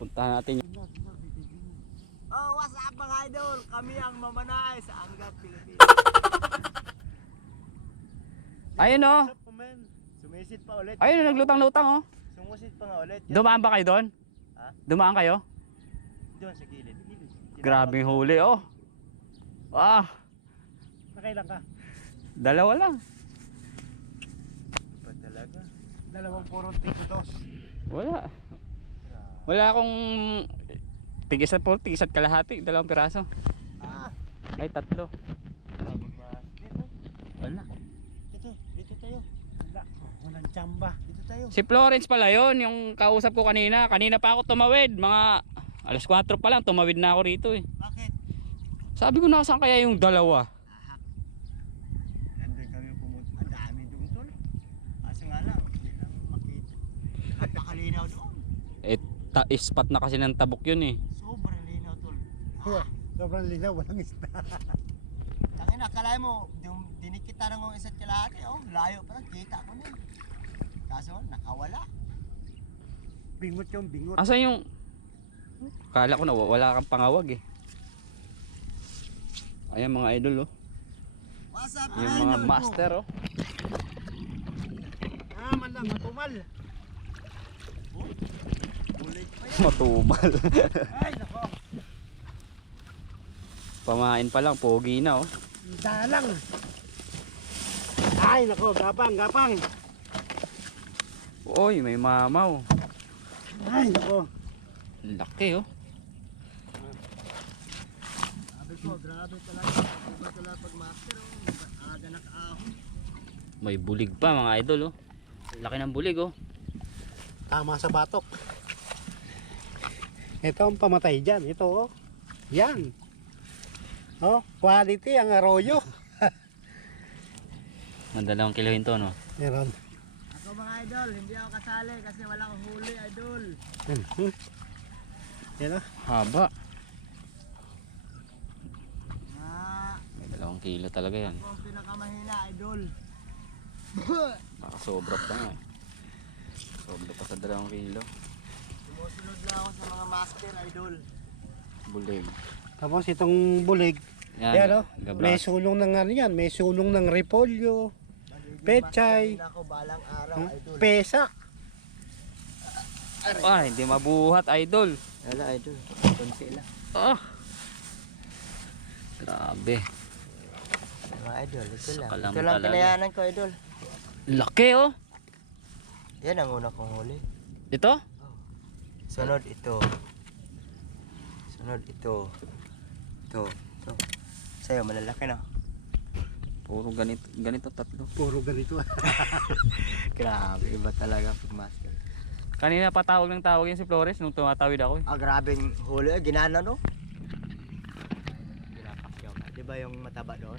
Puntahan natin yun. Oh, what's up mga idol? Kami ang mamanay sa Angat, Pilipinas. Ayun oh. Sumisid pa ulit. Ayun, naglutang-lutang oh. Sumusid pa nga ulit. Dumaan ba kayo doon? Ha? Dumaan kayo? Doon sa gilid. Grabing huli oh. Ah, Nakailan ka? dalawa lang. Pa talaga? Dalawang purong tiko dos. Wala. Wala akong tig-isa po, tig-isa't kalahati, dalawang piraso. Ah, Ay, tatlo. dito. Wala. Dito tayo. Wala. Walang tsamba. Dito tayo. Si Florence pala yon, yung kausap ko kanina. Kanina pa ako tumawid, mga alas 4 pa lang, tumawid na ako rito eh. Bakit? Sabi ko, nasaan kaya yung dalawa? Nandun kami pumunta. Ang dami doon tol. Kaso nga lang, hindi lang makita. At nakalinaw doon. Spot na kasi ng tabok yun eh. Sobrang linaw tol. Sobrang linaw, walang isda. Tangina, akala mo, dinikita na ng isa't kalahati, oh, layo pa lang, kita ko na eh. Kaso, nakawala. Bingot yung bingot. Asan yung... Kala ko na wala kang pangawag eh. Ayan mga idol oh. What's up, Yung mga master oh. Ah, man lang, matumal. Ulit pa yan. Matumal. Ay, nako. Pamain pa lang, pogi na oh. Dalang. Ay, nako, gapang, gapang. Oy, may mamaw. Ay, nako. Laki oh. Sabi ko, grabe talaga. Iba talaga pag master, oh. Aga nakaahon. May bulig pa mga idol oh. Laki ng bulig oh. Tama sa batok. Ito ang pamatay dyan. Ito, oh. Yan. Oh, quality ang arroyo. Ang 2 kilohin to no. Meron. Ako mga idol, hindi ako kasali kasi wala akong huli, idol. Yan oh. Haba. Ah, May 2 kilo talaga yan. ako ang pinakamahina, idol. Baka sobra pa nga eh. Sobra pa sa 2 kilo. Sumusunod na ako sa mga master, idol. Bulig. Tapos itong bulig. Yan oh. May gablas. sulong ng ano yan. May sulong ng repolyo. Pechay. Master din ako balang araw, idol. Pesa. Ah, hindi mabuhat idol. Wala, idol. Kunti lang. Ah. Grabe. Mga idol, ito lang. Sakalam Ito lang talaga. pinayanan ko, idol. Laki oh. Yan ang una kong huli. Ito? Sunod ito. Sunod ito. Ito. Ito. Sa'yo, malalaki na. Puro ganito tatlo. Puro ganito. Grabe, iba talaga pag master. Kanina pa tawag ng tawag yun si Flores nung tumatawid ako eh. Ah, grabeng huli. Ginana, no? Di ba yung mataba doon?